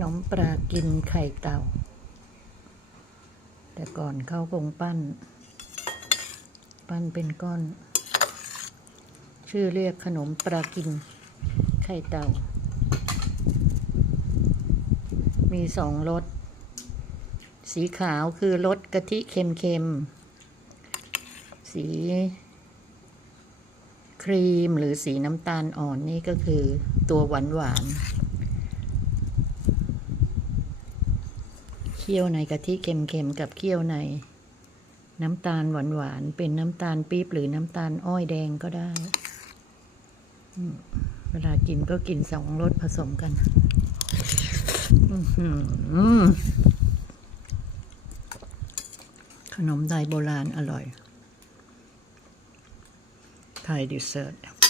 นมปลากินไข่เต่า แต่ก่อนเขาคงปั้น ปั้นเป็นก้อน ชื่อเรียกขนมปลากินไข่เต่า มีสองรส สีขาวคือรสกะทิเค็มๆ สีครีมหรือสีน้ำตาลอ่อนนี่ก็คือตัวหวานหวาน เคี่ยวในกะทิเค็มๆกับเคี่ยวใน น้ำตาลหวานๆเป็นน้ำตาลปี๊บหรือน้ำตาลอ้อยแดงก็ได้ เวลากินก็กินสองรสผสมกันขนมไทยโบราณอร่อยไทยดิเซอร์